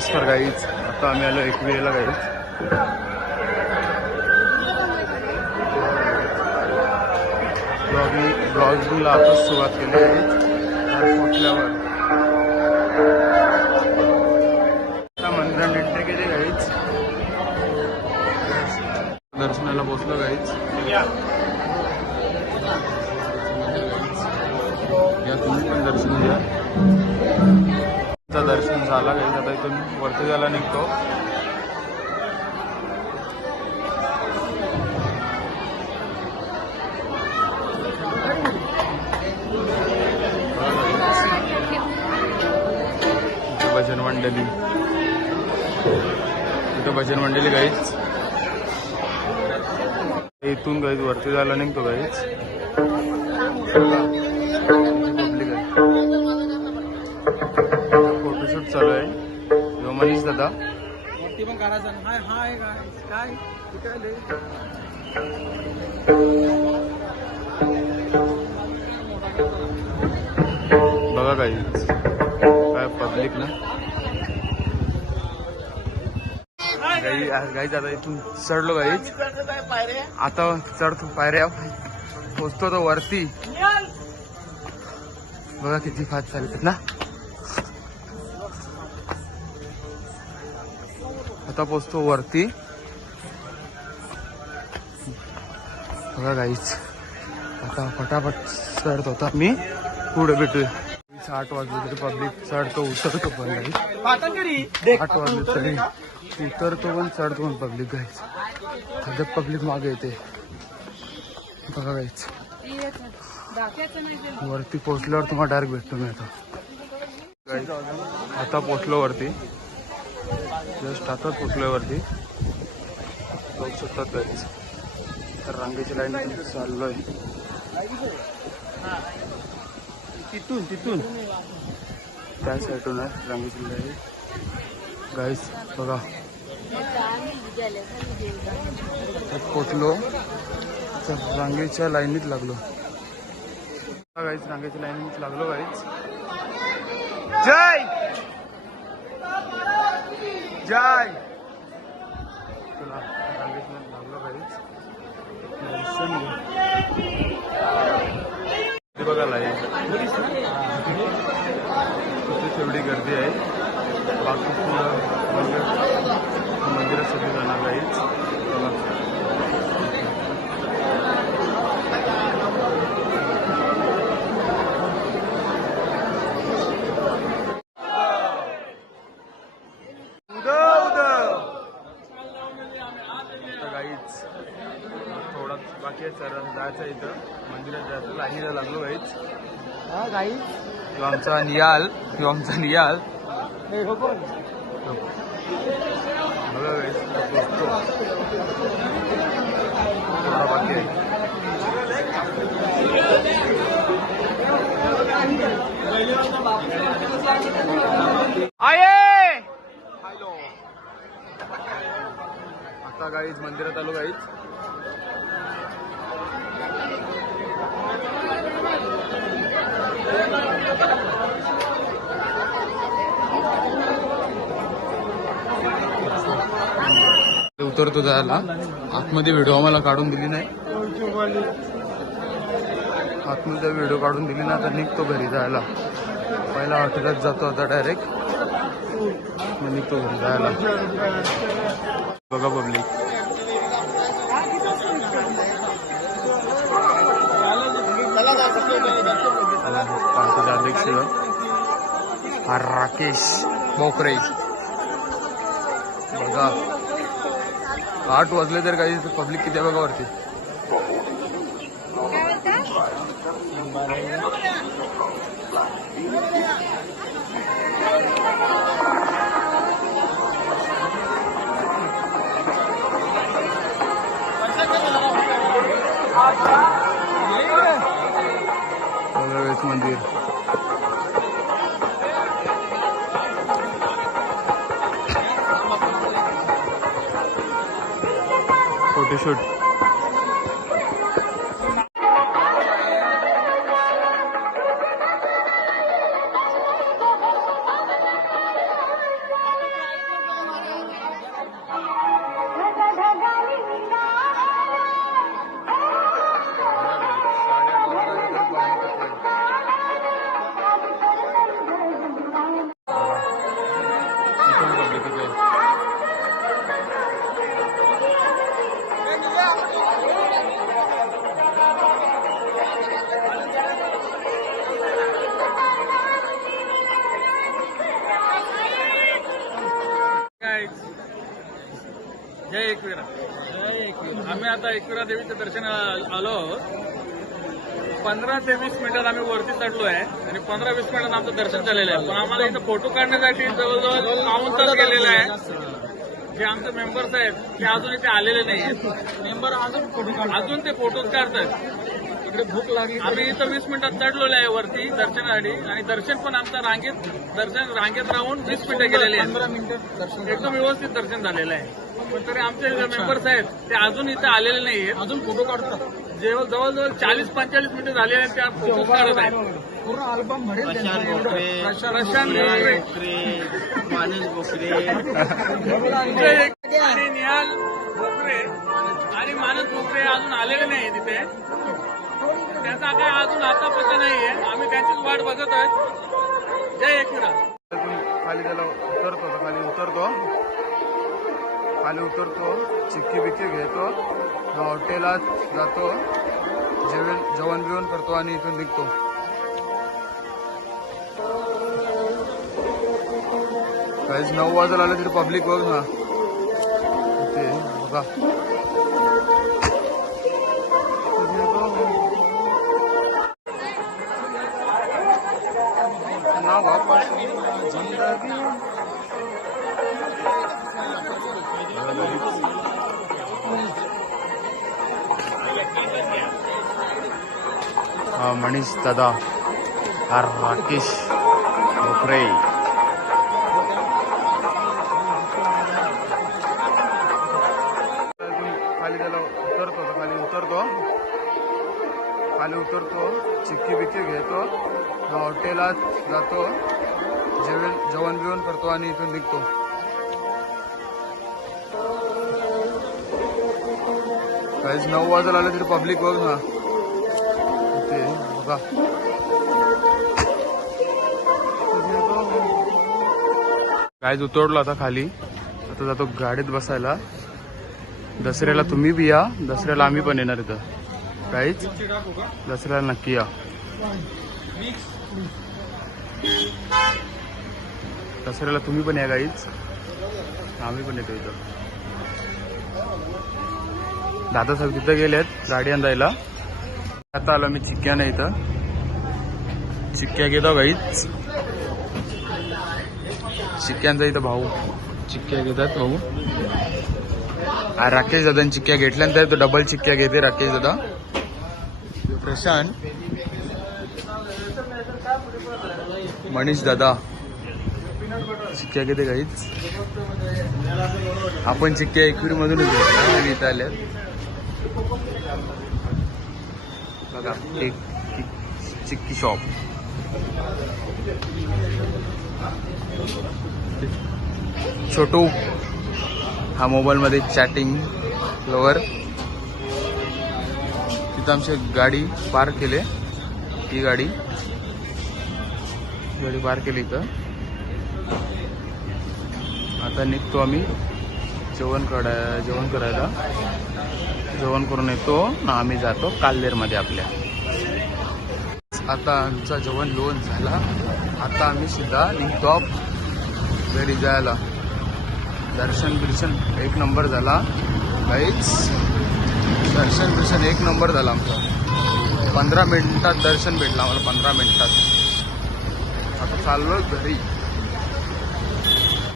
नमस्कार गाईज, आता आम्ही आलो एकविरेला गाईज. ब्लॉगिंगला आताच सुरुवात केली आहे. पोचल्यावर आता मंदिरात एंट्री केली गाईज. दर्शनाला पोचलो गाईज. या तुम्ही पण दर्शन घ्या. दर्शन झाला गाईज. आता इथून वरती जायला निघतो. भजन मंडळी, इथं भजन मंडळी गाईज. इथून गाईज वरती जायला निघतो गाईज. पब्लिक आहे. फोटोशूट चालू आहे. यो मनीष दादा. बघा गाईज काय पब्लिक ना. गाईज आता इथून चढलो गाईज. आता चढतो पायऱ्या, पोचतो तो वरती. बघा किती फास्ट चालतात ना. आता पोचतो वरती. बघा गाईज आता फटाफट चढत होता मी. पुढे भेटू. 8 वाजले तरी पब्लिक चढतो उतरतो पण गाईज. 8 वाजले तरी उतरतो पण चढतो पण पब्लिक गाईज. सध्या पब्लिक मागे येते. बघा गाईज वरती पोचल्यावर तुम्हाला डायरेक्ट भेटतो मी. आता गाईज आता पोचलो वरती. जस्ट आता पोचलो वरती. बघू शकतात गाईज. तर रांगेची लाईन चाललोय. तिथून त्या साईडून आहे रांगेची लाईन गाईज. बघा पोचलो तर रांगेच्या लाईनीत लागलो. गाईज रांगेच्या लाईनीत लागलो गाईज. जय जय. चला रांगेच्या लाईनीत लागलो गाईज. दर्शन घ्या. बघा लाईन एवढी गर्दी आहे. बाकी मंदिरात सगळी जाणार गाईज. गाईज थोडा बाकी आहे सर जायचं. इथं मंदिरात जायचं. लाईनीला लागलो गाईज. हा गाईज किंवा आमचा नियाल बघा गाईज थोडा बाकी आहे. हॅलो. आता गाईज मंदिरात आलो गाईज. उतरतो जायला. आतमध्ये व्हिडिओ आम्हाला काढून दिली नाही. आतमध्ये व्हिडिओ काढून दिली ना तर निघतो घरी जायला. पहिला हॉटेलात जातो आता डायरेक्ट. मग निघतो घरी जायला. बघा पब्लिक पार्टीचा अध्यक्ष राकेश बोकरे. बघा 8 वाजले तर काही पब्लिक किती बघा वरती. मंदिर फोटोशूट. एकविरा. आम्ही आता एकविरा देवीचं दर्शन आलो आहोत. 15 ते 20 मिनिटात आम्ही वरती चढलो आहे आणि 15-20 मिनिटात आमचं दर्शन झालेलं आहे. पण आम्हाला इथं फोटो काढण्यासाठी जवळजवळ पाऊण तास गेलेला आहे. जे आमचे मेंबर्स आहेत ते अजून इथे आलेले नाही आहेत. मेंबर अजून ते फोटोज काढतात. इकडे भूक लागली. आम्ही इथं 20 मिनिटात चढलेलो आहे वरती दर्शनासाठी आणि दर्शन पण आमचं रांगेत राहून 20 मिनिटं गेलेले आहेत. एकदम व्यवस्थित दर्शन झालेलं आहे. पण तरी आमचे जे मेंबर्स आहेत ते अजून इथं आलेले नाही आहेत. अजून फोटो काढतात. जवळजवळ 40-45 मिनिटं झाले आहेत त्या फोटो काढत आहेत. पूर्ण अल्बम भरेल. प्रशांत बोकरे, मानस बोकरे आणि निहाल बोकरे आणि मानस बोकरे अजून आलेले नाही तिथे. त्याचा काय अजून आता पत्ता नाहीये. आम्ही त्यांचीच वाट बघत आहोत. जय एकविरा. खाली त्याला खाली उतरतो चिक्की बिक्की घेतो, हॉटेलात जातो, जेवण बिवण करतो आणि इथून निघतो. काहीच 9 वाजता आलं तरी पब्लिक बघ ना ते बघा. मनीष दादा, राकेश बोकरे. खाली उतरतो चिक्की बिक्की घेतो, हॉटेलात जातो, जेवण बिवण करतो आणि इथून निघतो. काहीच 9 वाजता आलं तरी पब्लिक बघ ना ते बघा. काहीच उतरलो आता खाली. आता जातो गाडीत बसायला. दसऱ्याला तुम्ही बी या, दसऱ्याला आम्ही पण येणार इथं. काहीच दसऱ्याला नक्की या. दसऱ्याला तुम्ही पण या काहीच, आम्ही पण येतो इथं. दादासाहेब तिथं गेलेत गाडी आणायला. आता आलो मी चिक्क्याने इथं. चिक्क्या घेतो काहीच. चिक्क्यांचा इथं भाऊ चिक्क्या घेतात. भाऊ राकेश दादांनी चिक्क्या घेतल्यानंतर तो डबल चिक्क्या घेते राकेश दादा. प्रशांत, मनीष दादा चिक्क्या घेते काहीच. आपण चिक्क्या एकविरी मधूनच घेतल्या इथं आल्यात बघा. एक चिक्की शॉप. छोटू हा मोबाईलमध्ये चॅटिंग लवर. तिथं आमची गाडी पार्क केली. ही गाडी पार्क केली इथं. आता निघतो आम्ही जेवण करायला. जेवण करून येतो ना आम्ही जातो काल्हेरमध्ये आपल्या. आता आमचं जेवण लोन झाला. आता आम्ही सीधा निघतो घरी जायला. दर्शन एक नंबर झाला काहीच. दर्शन एक नंबर झाला आमचं. 15 मिनिटात दर्शन भेटलं आम्हाला. 15 मिनिटात. आता चाललो घरी.